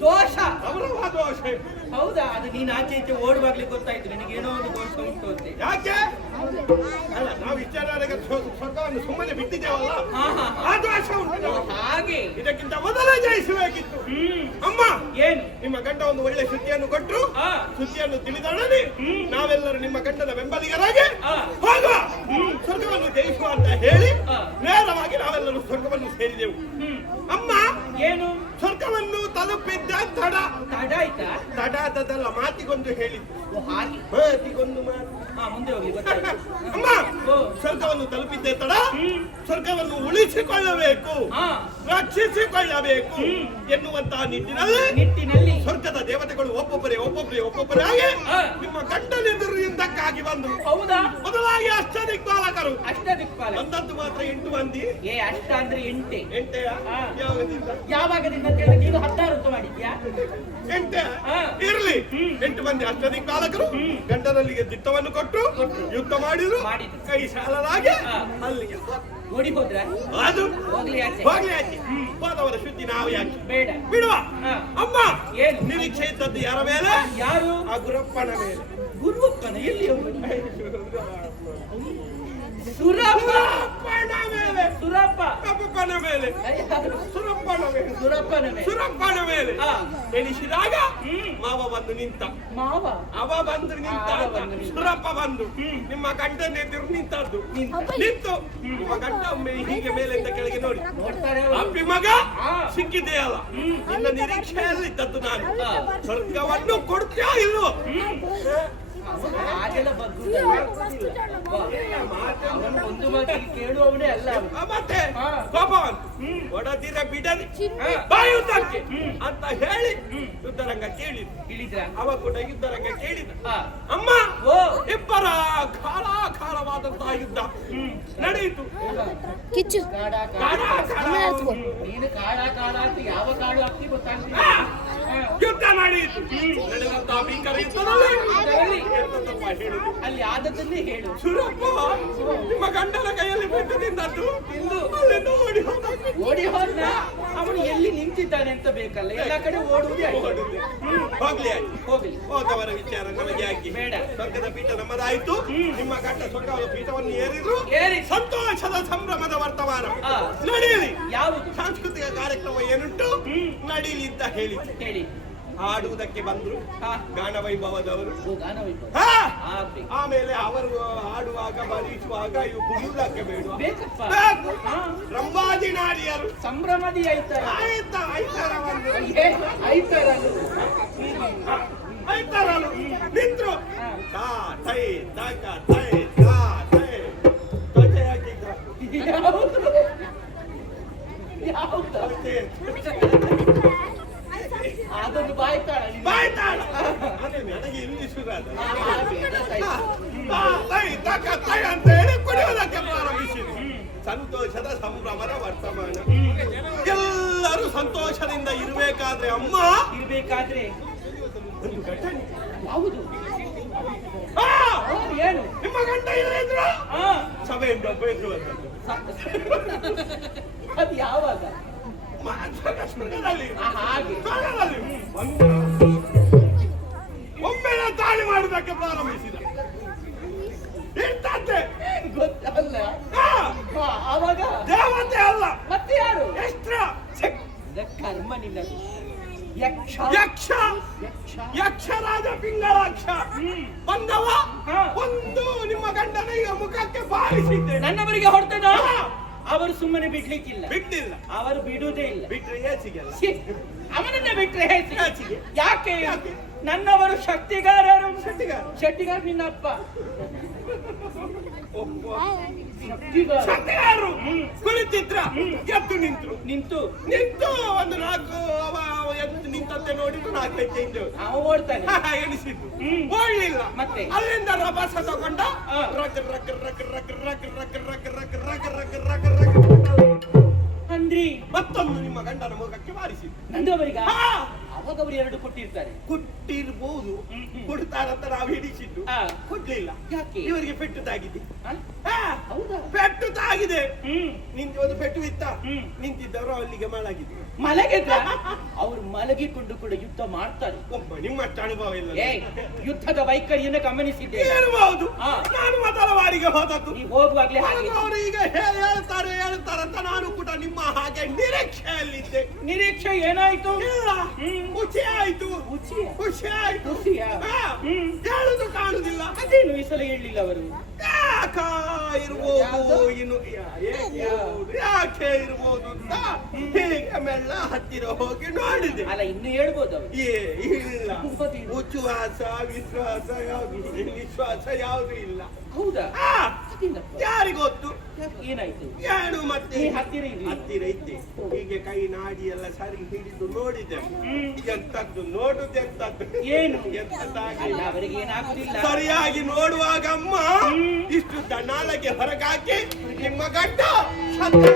ದೋಷ. ರಮಣವ ದೋಷ. ಹೌದಾ? ಅದು ನೀನ್ ಆಚೆ ಈಚೆ ಓಡುವಾಗ್ಲಿ ಗೊತ್ತಾಯ್ತು. ನಿನಗೆ ಏನೋ ಒಂದು ದೋಷ ಉಂಟು ಅಂತ. ಯಾಕೆ? ಅಲ್ಲ ನಾವು ವಿಚಾರಕ್ಕೆ ಸ್ವರ್ಗವನ್ನು ಸುಮ್ಮನೆ ಬಿಟ್ಟಿದ್ದೇವಲ್ಲ? ಆ ದೋಷ ಉಂಟು ಹಾಗೆ. ಇದಕ್ಕಿಂತ ಮೊದಲೇ ಜಯಿಸಬೇಕಿತ್ತು. ಅಮ್ಮ! ಏನು? ನಿಮ್ಮ ಗಂಡ ಒಂದು ಒಳ್ಳೆ ಸುದ್ದಿಯನ್ನು ಕೊಟ್ಟರು ಸುದ್ದಿಯನ್ನು ತಿಳಿದೊಡನೆ ನಾವೆಲ್ಲರೂ ನಿಮ್ಮ ಗಂಡನ ಬೆಂಬಲಿಗರಾಗಿ. ಹೋಗುವ. ಸ್ವರ್ಗವನ್ನು ಜಯಿಸುವ ಅಂತ ಹೇಳಿ. ನೇರವಾಗಿ ನಾವೆಲ್ಲರೂ ಸ್ವರ್ಗವನ್ನು ಸೇರಿದೆವು. ಅಮ್ಮ ಏನು? ಸ್ವರ್ಗವನ್ನು ತಲುಪಿದ್ದ ತಡ. ತಡ ಆಯ್ತಾ? ತಡಾದದಲ್ಲ ಮಾತಿಗೊಂದು ಹೇಳಿದ್ದು. ಓ ಹಾಗೆ? ಮಾತಿಗೊಂದು ಮಾತು. ಹಾ ಮುಂದೆ ಹೋಗಿ ಗೊತ್ತಾಯ್ತು. ಅಮ್ಮ ಓ. ಸ್ವರ್ಗವನ್ನು ತಲುಪಿದ್ದೆ ತಡ. ಹ್ಮ್. ಸ್ವರ್ಗವನ್ನು ಉಳಿಸಿಕೊಳ್ಳಬೇಕು. ಹಾ. ರಕ್ಷಿಸಿಕೊಳ್ಳಬೇಕು ಎನ್ನುವಂತಹ ನಿಟ್ಟಿನಲ್ಲಿ ನಿಟ್ಟಿನಲ್ಲಿ. ಸ್ವರ್ಗದ ದೇವತೆಗಳು ಒಬ್ಬೊಬ್ಬರೇ ಒಬ್ಬೊಬ್ಬರೇ ಒಬ್ಬೊಬ್ಬರೇ ಆಗಿ ಆ. ನಿಮ್ಮ ಗಂಡನೆದುರಿಂದಕ್ಕಾಗಿ ಬಂದು ಹೌದಾ? ಅಷ್ಟದಿಕ್ಪಾಲಕರು ಅಷ್ಟ ದಿಕ್ಪಾಲ ಬಂದದ್ದು ಮಾತ್ರ ಎಂಟು ಮಂದಿ. ಏ ಅಷ್ಟ ಅಂದ್ರೆ ಎಂಟೆ. ಎಂಟೆಯ. ಯಾವಾಗದಿಂದ? ಯಾವಾಗದಿಂದ ಅಂತ ನೀನು ಹತ್ತಾರು ಅಂತ ಮಾಡಿದ್ಯಾ? ಎಂಟೆ ಇರ್ಲಿ. ಎಂಟು ಮಂದಿ ಅಷ್ಟದಿಕ್ಪಾಲಕರು ಹ್ಮ್. ಗಂಡನಲ್ಲಿಗೆ ದಿಟ್ಟವನ್ನು ಕೊಟ್ಟು ಯುದ್ಧ ಮಾಡಿದ್ರು. ಮಾಡಿದ್ರು. ಕೈ ಸಾಲರಾಗಿ ಅಲ್ಲಿಗೆ ಹೋದ್ರ? ಅದು? ಹೋಗ್ಲಿ ಆಚೆ ಹೋಗ್ಲಿ ಆಚೆ ಶುದ್ಧಿ ನಾವು ಯಾಕೆ? ಬೇಡ. ಬಿಡುವ. ಅಮ್ಮ! ಏನು? ನಿರೀಕ್ಷೆ ಇದ್ದದ್ದು ಯಾರ ಮೇಲೆ? ಯಾರು? ಆ ಗುರಪ್ಪನ ಮೇಲೆ. ಗುರುಪ್ಪನ? ಎಲ್ಲಿ? ಸುರಪ್ಪ! ಸುರಪ್ಪನ ಮೇಲೆ. ಸುರಪ್ಪ! ಅಪ್ಪನ ಮೇಲೆ? ಸುರಪ್ಪನ ಮೇಲೆ. ಸುರಪ್ಪನ ಮೇಲೆ. ಸುರಪ್ಪನ ಮೇಲೆ. ಎಣಿಸಿದಾಗ. ಮಾವ ಬಂದು ನಿಂತ. ಮಾವ? ಅವ ಬಂದು ನಿಂತ. ಅವ ಬಂದು ನಿಂತ. ಸುರಪ್ಪ ಬಂದು. ನಿಮ್ಮ ಗಂಡನ ಎದುರು ನಿಂತದ್ದು. ನಿಂತ. ನಿಮ್ಮ ಗಂಡ ಒಮ್ಮೆ ಹೀಗೆ ಅಂತ ಕೆಳಗೆ ನೋಡಿ. ಅಪ್ಪಿ ಮಗ. ಸಿಕ್ಕಿದೆಯಲ್ಲ ನಿನ್ನ ನಿರೀಕ್ಷೆಯಲ್ಲಿ ಇದ್ದದ್ದು ನಾನು. ಸ್ವರ್ಗವನ್ನು ಕೊಡ್ತೀಯಾ ಇಲ್ವೋ? ಮತ್ತೆ? ಗೋಪಾಲ್ ಒಡದಿರ ಬಿಡರಿ ಬಾಯಿ ಯುದ್ಧಕ್ಕೆ ಅಂತ ಹೇಳಿ ಯುದ್ಧರಂಗ ಕೇಳಿ ಇಳಿದ್ರ ಅವ ಕೂಡ ಯುದ್ಧರಂಗ ಕೇಳಿದ ಅಮ್ಮ ಇಬ್ಬರ ಕಾಲಾಕಾಲವಾದಂತಹ ಯುದ್ಧ ನಡೆಯಿತು. ಕಿಚ್ಚು. ನೀನು ಕಾಡ ಕಾಡ ಅಂತ ಯಾವ ಕಾಡು ಆಗ್ತಿ ಗೊತ್ತಾಗ್ತಿಲ್ಲ. ನಡೆಯಿತು ನಡೆದಂತಹ ಭೀಕರ ಯುದ್ಧದಲ್ಲಿ ಎಂತದಪ್ಪ ಹೇಳುದು ಅಲ್ಲಿ ಆದದ್ದನ್ನೇ ಹೇಳು. ಸುರಪ್ಪ ನಿಮ್ಮ ಗಂಡನ ಕೈಯಲ್ಲಿ ಬಿಟ್ಟು ತಿಂದದ್ದು. ತಿಂದು. ಅಲ್ಲಿಂದ ಓಡಿ ಹೋದ. ಓಡಿ ಹೋದ್ನ ಅವನು ಎಲ್ಲಿ ನಿಂತಿದ್ದಾನೆ ಅಂತ ಬೇಕಲ್ಲ. ಎಲ್ಲ ಕಡೆ ಓಡುವುದೇ. ಓಡುದು. ಹೋಗ್ಲಿ ಆಯ್ತು. ಹೋಗ್ಲಿ. ಹೋದವರ ವಿಚಾರ ನಮಗೆ ಯಾಕೆ ಬೇಡ. ಸ್ವರ್ಗದ ಪೀಠ ನಮ್ಮದಾಯ್ತು. ನಿಮ್ಮ ಗಂಡ ಸ್ವರ್ಗದ ಪೀಠವನ್ನು ಏರಿದ್ರು. ಏರಿ. ಸಂತೋಷದ ಸಂಭ್ರಮದ ವರ್ತಮಾನ. ನಡೆಯಲಿ ಯಾವುದು? ಸಾಂಸ್ಕೃತಿಕ ಕಾರ್ಯಕ್ರಮ ಏನುಂಟು. ನಡೀಲಿ ಅಂತ ಹೇಳಿ ಹೇಳಿ. ಹಾಡುವುದಕ್ಕೆ ಬಂದ್ರು. ಗಾನವೈಭವದವರು ಆಮೇಲೆ ಅವರು ಹಾಡುವಾಗ ಬರೀಸುವಾಗ ಇವು ಕುಡಿಯುವುದಕ್ಕೆ ಬೇಡ ರಂಬಾದಿ ನಾಡಿಯರು ಸಂಭ್ರಮದಿ ಐತರ. ಐತರಲು ನಿಂತ್ರು. ತೈ ತೈ ಅದೊಂದು ಬಾಯ್ತಾಳ ನನಗೆ ಸಂತೋಷದ ಸಂಭ್ರಮದ ವರ್ತಮಾನ ಎಲ್ಲರೂ ಸಂತೋಷದಿಂದ ಇರಬೇಕಾದ್ರೆ ಅಮ್ಮ ಇರಬೇಕಾದ್ರೆ ಒಂದು ಘಟನೆ ಹೌದು ಏನು ನಿಮ್ಮ ಗಂಡ ಇಲ್ಲದ್ರು ಸಭೆಯಿಂದ ಒಬ್ಬರು ಅಂತ ಅದು ಯಾವಾಗ ಹಾಗೆ ಯಕ್ಷ. ಯಕ್ಷ. ಯಕ್ಷ ಯಕ್ಷರಾಜ ಪಿಂಗಳಾಕ್ಷ ಬಂದವ? ಒಂದು ನಿಮ್ಮ ಗಂಡನ ಈಗ ಮುಖಕ್ಕೆ ಬಾರಿಸಿದ್ದೆ. ನನ್ನವರಿಗೆ ಹೊಡ್ತದ? ಅವರು ಸುಮ್ಮನೆ ಬಿಡ್ಲಿಕ್ಕಿಲ್ಲ. ಬಿಟ್ಟಿಲ್ಲ ಅವರು ಬಿಡುವುದೇ ಇಲ್ಲ. ಬಿಟ್ರೆ ಸಿಗಲ್ಲ ಅವನನ್ನ ಬಿಟ್ರೆ ಯಾಚಿಗೆ? ಯಾಕೆ? ನನ್ನವರು ಶಕ್ತಿಗಾರರು ಶೆಟ್ಟಿಗಾರ. ಶೆಟ್ಟಿಗಾರ್ ನಿನ್ನಪ್ಪ ಒಬ್ಬ ಶಕ್ತಿಗಾರ ಕುಳಿತಿದ್ರ ಎದ್ದು ನಿಂತ್ರು ನಿಂತು ನಿಂತು ಒಂದು ನಾಲ್ಕು ಅವ ಎದ್ದು ನಿಂತಂತೆ ನೋಡಿದ್ರು ನಾಲ್ಕು ಹೆಜ್ಜೆ. ಅವ ಓಡ್ತಾನೆ ಎಣಿಸಿದ್ದು. ಓಡ್ಲಿಲ್ಲ ಮತ್ತೆ? ಅಲ್ಲಿಂದ ರಭಸ ತಗೊಂಡ ರಗ್ ರಗ್ ರಗ್ ರಗ್ ರಗ್ ರಗ್ ರಗ್ ರಗ್ ರಗ್ ರಗ್ ರಗ್ ರಗ್ ರಗ್ ಅಂದ್ರಿ ಮತ್ತೊಂದು ನಿಮ್ಮ ಗಂಡನ ಮುಖಕ್ಕೆ ಬಾರಿಸಿದ್ದು ನಂದವರಿಗೆ ಆ, ಅವಾಗ ಅವರು ಎರಡು ಕೊಟ್ಟಿರ್ತಾರೆ. ಕೊಟ್ಟಿರ್ಬೋದು. ಕೊಡ್ತಾರಂತ ನಾವು ಹಿಡಿಸಿದ್ದು. ಆ. ಕೊಡ್ಲಿಲ್ಲ. ಯಾಕೆ? ಇವರಿಗೆ ಪೆಟ್ಟು ತಾಗಿದೆ ಆ? ಆ, ಹೌದಾ? ಪೆಟ್ಟು ನಿಂತು ಒಂದು ಪೆಟ್ಟು ಇತ್ತ. ನಿಂತಿದ್ದವರು ಅಲ್ಲಿಗೆ ಮಲಗಿದ್ರು. ಮಲಗಿದ್ರ? ಅವ್ರು ಮಲಗಿಕೊಂಡು ಕೂಡ ಯುದ್ಧ ಮಾಡ್ತಾರೆ. ನಿಮ್ಮಷ್ಟು ಅನುಭವ ಇಲ್ಲ. ಏಯ್ ಯುದ್ಧದ ವೈಖರಿಯನ್ನು ಗಮನಿಸಿದ್ದೆ. ಇರಬಹುದು ನಾನು ಮೊದಲ ಬಾರಿಗೆ ಹೋದದ್ದು. ನೀವು ಹೋಗುವಾಗ್ಲೇ ಹಾಗೆ. ಅವರು ಈಗ ಹೇಳ್ತಾರೆ ಹೇಳ್ತಾರೆ ಅಂತ ನಾನು ಕೂಡ ನಿಮ್ಮ ಹಾಗೆ ನಿರೀಕ್ಷೆಯಲ್ಲಿದ್ದೆ. ನಿರೀಕ್ಷೆ ಏನಾಯ್ತು. ಖುಷಿ ಆಯ್ತು. ಖುಷಿ ಖುಷಿ ಆಯ್ತು. ಖುಷಿಯಾ? ಹೇಳುದು ಕಾಣುದಿಲ್ಲ. ಅದೇನು ಈ ಸಲ ಹೇಳಲಿಲ್ಲ ಅವರು? ಯಾಕ ಇರ್ಬೋದು? ಇನ್ನು? ಯಾಕೆ ಇರ್ಬೋದು ಅಂತ ಹೀಗೆ ಮೆಲ್ಲ ಹತ್ತಿರ ಹೋಗಿ ನೋಡಿದೆ ಅಲ್ಲ ಇನ್ನು ಹೇಳ್ಬೋದು ಏ ಇಲ್ಲ. ಉಚ್ಛ್ವಾಸ ವಿಶ್ವಾಸ ಯಾವುದು ವಿಶ್ವಾಸ ಯಾವುದು ಇಲ್ಲ ಹೌದಾ? ಯಾರಿಗೊತ್ತು? ಏನಾಯ್ತು ಏನು ಮತ್ತೆ ಹತ್ತಿರ? ಹತ್ತಿರ ಇದ್ದೆ ಹೀಗೆ ಕೈ ನಾಡಿ ಎಲ್ಲ ಸರಿ ಹಿಡಿದು ನೋಡಿದೆ ಎಂತದ್ದು ನೋಡುದು ಎಂತದ್ದು ಏನು? ಎಂತದ್ದಾಗಿ ಸರಿಯಾಗಿ ನೋಡುವಾಗ ಅಮ್ಮ ದನಾಲಗೆ ಹೊರಗಾಕಿ ನಿಮ್ಮ ಸತ್ತೇ.